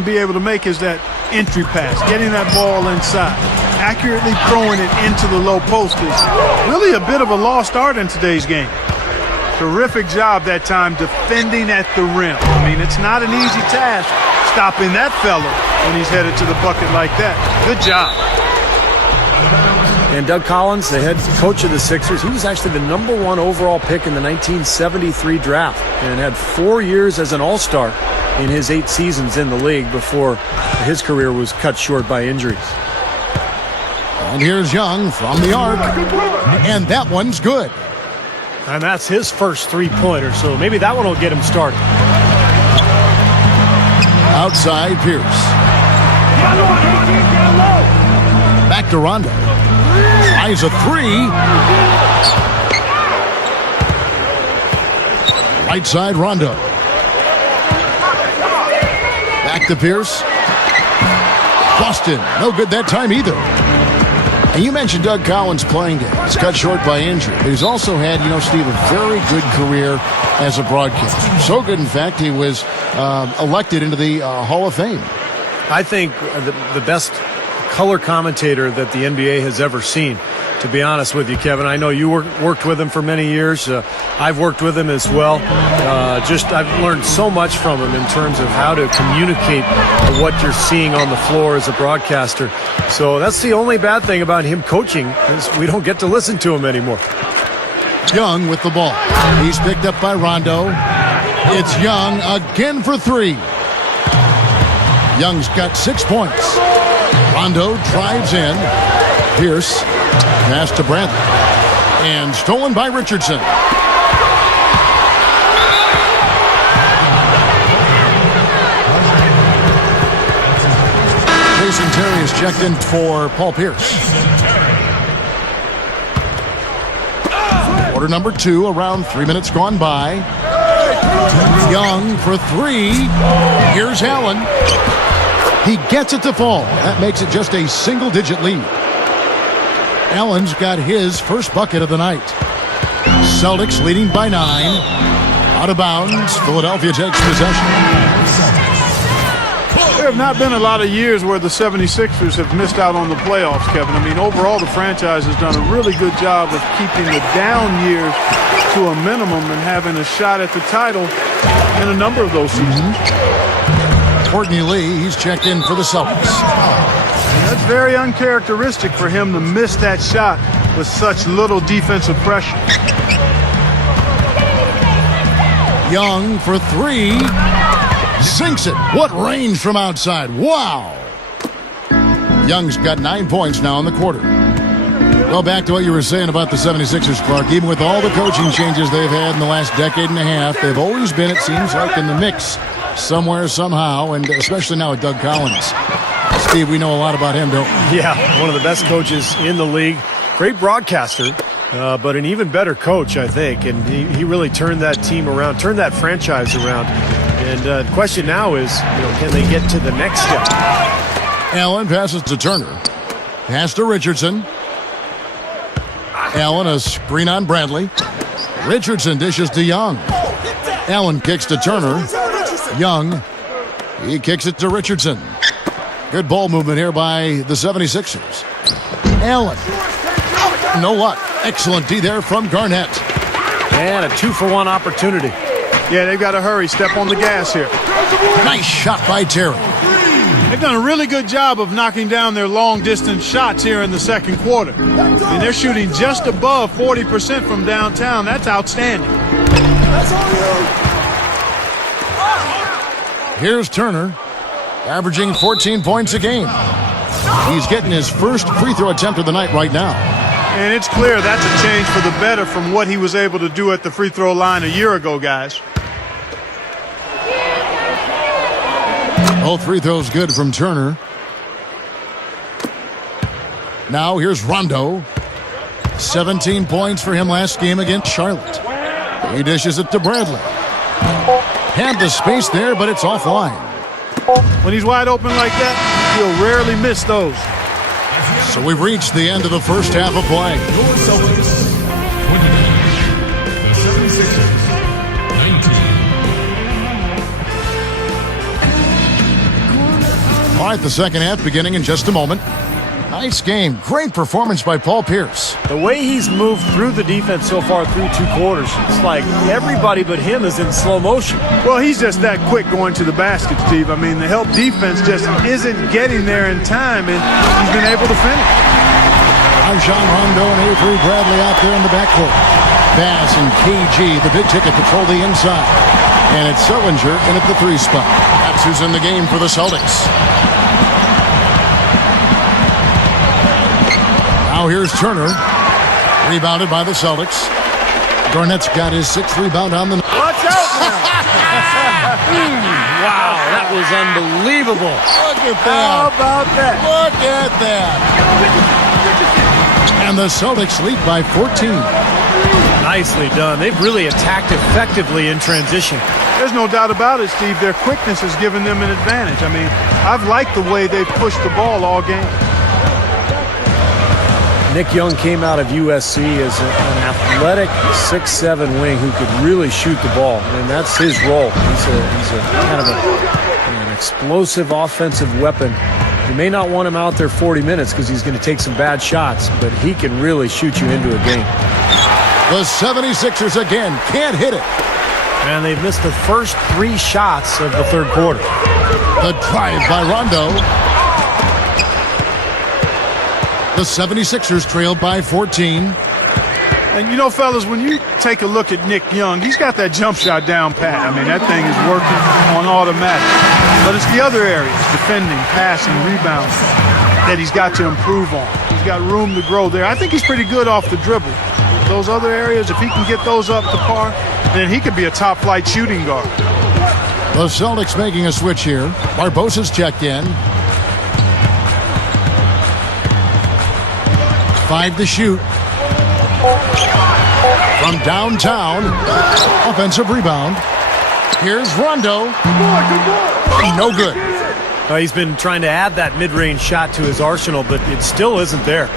be able to make is that entry pass, getting that ball inside. Accurately throwing it into the low post is really a bit of a lost art in today's game. Terrific job that time defending at the rim. I mean, it's not an easy task stopping that fella when he's headed to the bucket like that. Good job. And Doug Collins, the head coach of the Sixers, he was actually the #1 overall pick in the 1973 draft and had 4 years as an All-Star in his 8 seasons in the league before his career was cut short by injuries. And here's Young from the arc, and that one's good. And that's his first three-pointer, so maybe that one will get him started. Outside Pierce. Back to Rondo. Tries a three. Right side Rondo. Back to Pierce. Boston, no good that time either. And you mentioned Doug Collins' playing days, cut short by injury. But he's also had, Steve, a very good career as a broadcaster. So good, in fact, he was elected into the Hall of Fame. I think the best color commentator that the NBA has ever seen, to be honest with you, Kevin. I know you worked with him for many years. I've worked with him as well. I've learned so much from him in terms of how to communicate what you're seeing on the floor as a broadcaster. So that's the only bad thing about him coaching, is we don't get to listen to him anymore. Young with the ball. He's picked up by Rondo. It's Young again for three. Young's got 6 points. Rondo drives in. Pierce. Pass to Bradley. And stolen by Richardson. Jason Terry is checked in for Paul Pierce. Quarter number 2, around 3 minutes gone by. Young for three. Here's Allen. He gets it to fall. That makes it just a single-digit lead. Allen's got his first bucket of the night. Celtics leading by 9. Out of bounds. Philadelphia takes possession. There have not been a lot of years where the 76ers have missed out on the playoffs, Kevin. I mean, overall, the franchise has done a really good job of keeping the down years to a minimum and having a shot at the title in a number of those seasons. Courtney Lee, he's checked in for the Celtics. That's very uncharacteristic for him to miss that shot with such little defensive pressure. Young for three. Sinks it. What range from outside. Wow. Young's got 9 points now in the quarter. Well, back to what you were saying about the 76ers, Clark. Even with all the coaching changes they've had in the last decade and a half, they've always been, it seems like, in the mix somewhere, somehow, and especially now with Doug Collins. Steve, we know a lot about him, don't we? Yeah, one of the best coaches in the league. Great broadcaster, but an even better coach, I think. And he really turned that team around, turned that franchise around. And the question now is, can they get to the next step? Allen passes to Turner. Pass to Richardson. Allen, a screen on Bradley. Richardson dishes to Young. Allen kicks to Turner. Young, he kicks it to Richardson. Good ball movement here by the 76ers. Allen. No luck. Excellent D there from Garnett. And a 2-for-1 opportunity. Yeah, they've got to hurry. Step on the gas here. Nice shot by Terry. They've done a really good job of knocking down their long-distance shots here in the second quarter. And they're shooting just above 40% from downtown. That's outstanding. Here's Turner, averaging 14 points a game. He's getting his first free throw attempt of the night right now. And it's clear that's a change for the better from what he was able to do at the free throw line a year ago, guys. Both free throws good from Turner. Now here's Rondo. 17 points for him last game against Charlotte. He dishes it to Bradley. Had the space there, but it's offline. When he's wide open like that, he'll rarely miss those. So we've reached the end of the first half of play. Your Celtics 29, the 76ers 19. All right, the second half beginning in just a moment. Nice game. Great performance by Paul Pierce. The way he's moved through the defense so far through 2 quarters, it's like everybody but him is in slow motion. Well, he's just that quick going to the basket, Steve. I mean, the help defense just isn't getting there in time, and he's been able to finish. Rajon Rondo and Avery Bradley out there in the backcourt. Bass and KG, the big ticket, patrol the inside. And it's Sullinger in at the 3 spot. That's who's in the game for the Celtics. Now here's Turner. Rebounded by the Celtics. Garnett's got his 6th rebound on the night. Watch out now. Wow, that was unbelievable. Look at that. How about that? Look at that. And the Celtics lead by 14. Nicely done. They've really attacked effectively in transition. There's no doubt about it, Steve. Their quickness has given them an advantage. I mean, I've liked the way they've pushed the ball all game. Nick Young came out of USC as an athletic 6'7" wing who could really shoot the ball, and that's his role. He's a kind of an explosive offensive weapon. You may not want him out there 40 minutes because he's going to take some bad shots, but he can really shoot you into a game. The 76ers again can't hit it. And they've missed the first 3 shots of the third quarter. The drive by Rondo. The 76ers trailed by 14. And, you know, fellas, when you take a look at Nick Young, he's got that jump shot down pat. I mean, that thing is working on automatic. But it's the other areas, defending, passing, rebounding, that he's got to improve on. He's got room to grow there. I think he's pretty good off the dribble. Those other areas, if he can get those up to par, then he could be a top-flight shooting guard. The Celtics making a switch here. Barbosa's checked in. 5 to shoot. From downtown. Offensive rebound. Here's Rondo. No good. He's been trying to add that mid-range shot to his arsenal, but it still isn't there.